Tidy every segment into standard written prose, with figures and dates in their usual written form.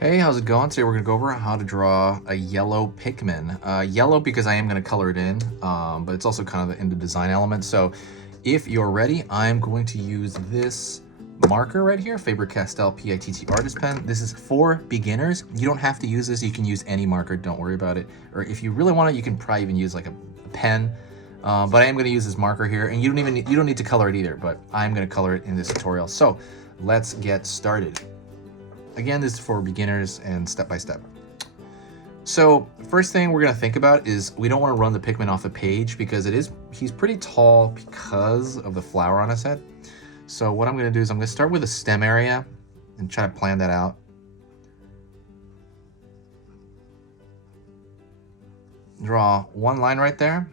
Hey, how's it going? Today we're going to go over how to draw a yellow Pikmin. Yellow because I am going to color it in, but it's also kind of in the design element. So if you're ready, I'm going to use this marker right here, Faber-Castell PITT Artist Pen. This is for beginners. You don't have to use this. You can use any marker. Don't worry about it. Or if you really want it, you can probably even use like a pen. But I am going to use this marker here, and you don't need to color it either, but I'm going to color it in this tutorial. So let's get started. Again, this is for beginners and step by step. So first thing we're going to think about is we don't want to run the Pikmin off the page because he's pretty tall because of the flower on his head. So what I'm going to do is I'm going to start with the stem area and try to plan that out. Draw one line right there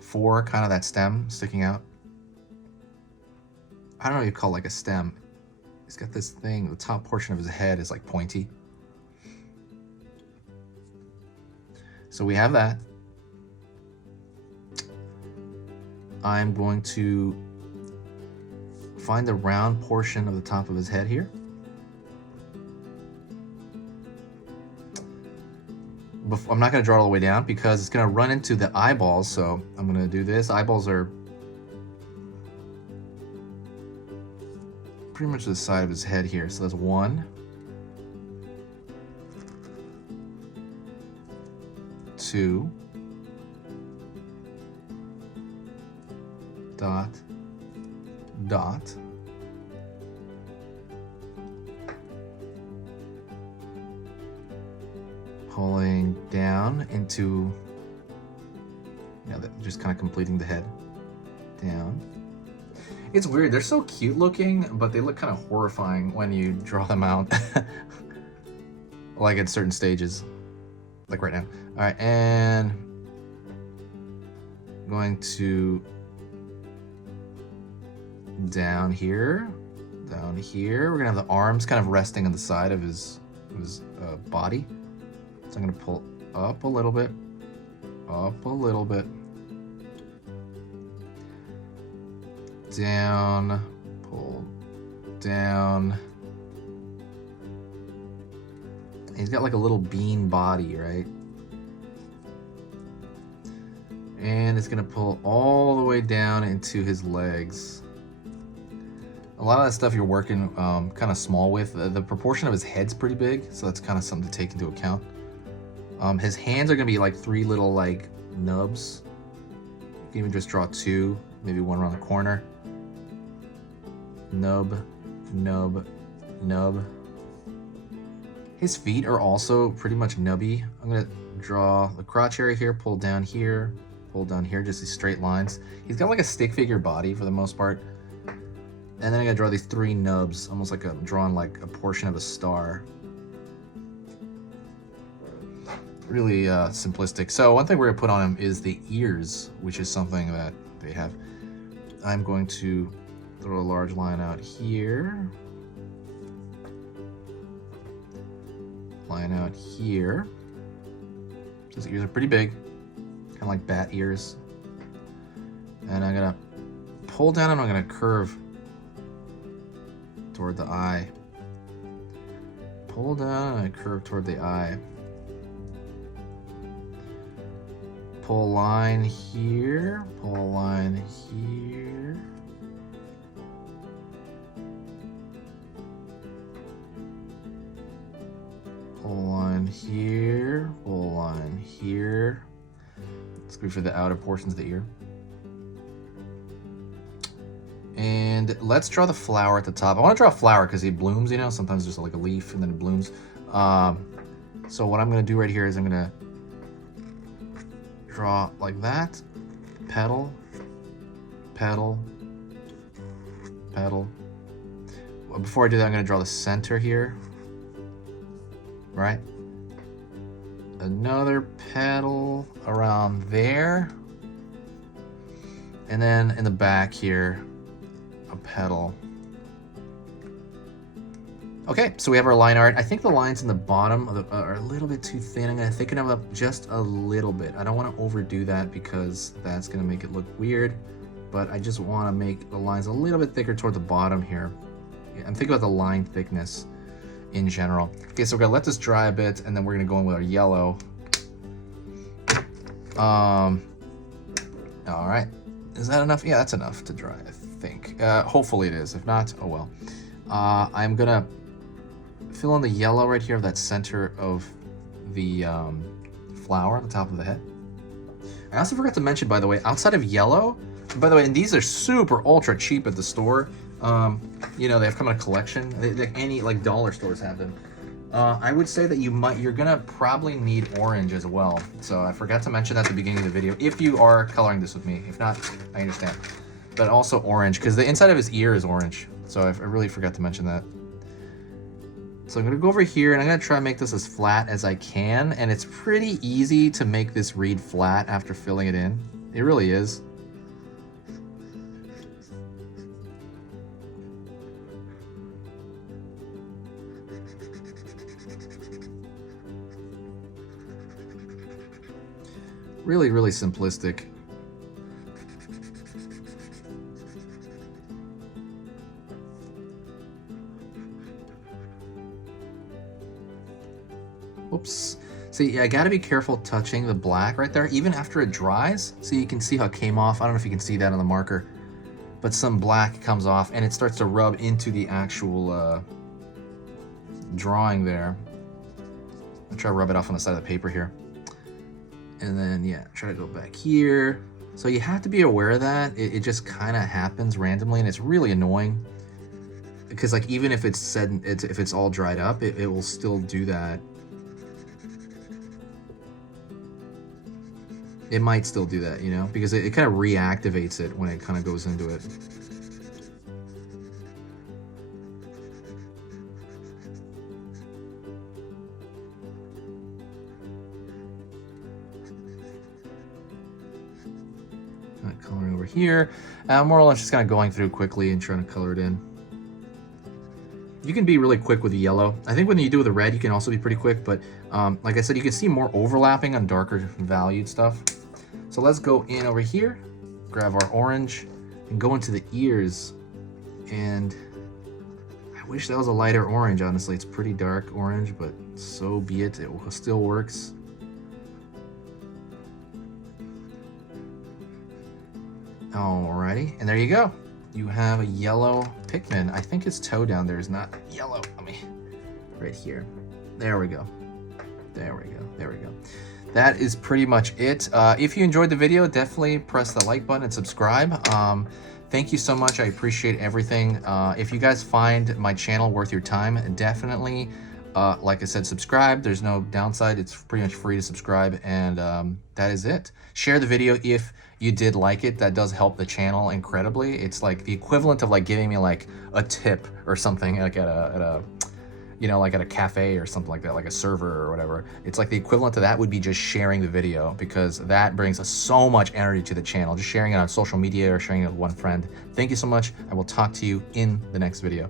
for kind of that stem sticking out. I don't know what you call like a stem. He's got this thing, the top portion of his head is like pointy. So we have that. I'm going to find the round portion of the top of his head here. I'm not going to draw it all the way down because it's going to run into the eyeballs. So I'm going to do this. Eyeballs are pretty much the side of his head here. So that's 1, 2, dot, dot, pulling down into, just kind of completing the head down. It's weird, they're so cute looking, but they look kind of horrifying when you draw them out. Like at certain stages, like right now. All right, and I'm going to down here. We're gonna have the arms kind of resting on the side of his body. So I'm gonna pull up a little bit, down, pull down. He's got like a little bean body, right? And it's gonna pull all the way down into his legs. A lot of that stuff you're working kind of small with. The proportion of his head's pretty big, so that's kind of something to take into account. His hands are gonna be like 3 little like nubs. You can even just draw 2, maybe 1 around the corner. Nub, nub, nub. His feet are also pretty much nubby. I'm gonna draw the crotch area here, pull down here, just these straight lines. He's got like a stick figure body for the most part. And then I'm gonna draw these 3 nubs, almost like I'm drawing like a portion of a star. Really simplistic. So one thing we're gonna put on him is the ears, which is something that they have. I'm going to throw a large line out here. Line out here. His ears are pretty big, kind of like bat ears. And I'm gonna pull down and I'm gonna curve toward the eye. Pull down and I curve toward the eye. Pull a line here, pull a line here. Pull a line here, pull a line here. Let's go for the outer portions of the ear. And let's draw the flower at the top. I want to draw a flower because he blooms, you know, sometimes there's like a leaf and then it blooms. So what I'm going to do right here is I'm going to draw like that, petal, petal, petal. Well, before I do that, I'm going to draw the center here, right? Another petal around there, and then in the back here, a petal. Okay, so we have our line art. I think the lines in the bottom are a little bit too thin. I'm gonna thicken them up just a little bit. I don't wanna overdo that because that's gonna make it look weird, but I just wanna make the lines a little bit thicker toward the bottom here. I'm thinking about the line thickness. in general. Okay, so we're gonna let this dry a bit, and then we're gonna go in with our yellow. All right, is that enough? Yeah, that's enough to dry, I think. Hopefully it is. If not, oh well. I'm gonna fill in the yellow right here of that center of the flower on the top of the head. I also forgot to mention, by the way, outside of yellow, by the way, and these are super ultra cheap at the store. You know, they have come in a collection. Any like dollar stores have them. I would say that you're gonna probably need orange as well. So I forgot to mention that at the beginning of the video. If you are coloring this with me, if not, I understand. But also orange, because the inside of his ear is orange. So I really forgot to mention that. So I'm gonna go over here and I'm gonna try and make this as flat as I can. And it's pretty easy to make this read flat after filling it in. It really is. Really, really simplistic. Oops. See, I gotta be careful touching the black right there, even after it dries. So you can see how it came off. I don't know if you can see that on the marker, but some black comes off and it starts to rub into the actual drawing there. I'll try to rub it off on the side of the paper here. And then, yeah, try to go back here. So you have to be aware of that. It just kind of happens randomly, and it's really annoying. Because, like, even if it's said, if it's all dried up, it will still do that. It might still do that, you know? Because it kind of reactivates it when it kind of goes into it. Coloring over here, more or less just kind of going through quickly and trying to color it in. You can be really quick with the yellow. I think when you do with the red, you can also be pretty quick, but like I said, you can see more overlapping on darker valued stuff. So let's go in over here, grab our orange, and go into the ears. And I wish that was a lighter orange, honestly. It's pretty dark orange, but so be it. It still works. Alrighty, and there you go. You have a yellow Pikmin. I think his toe down there is not yellow. Right here. There we go. There we go. There we go. That is pretty much it. If you enjoyed the video, definitely press the like button and subscribe. Thank you so much. I appreciate everything. If you guys find my channel worth your time, definitely, like I said, subscribe. There's no downside. It's pretty much free to subscribe, and that is it. Share the video if you did like it. That does help the channel incredibly. It's like the equivalent of like giving me like a tip or something, like at a you know, like at a cafe or something like that, like a server or whatever. It's like the equivalent to that would be just sharing the video, because that brings us so much energy to the channel. Just sharing it on social media or sharing it with one friend. Thank you so much. I will talk to you in the next video.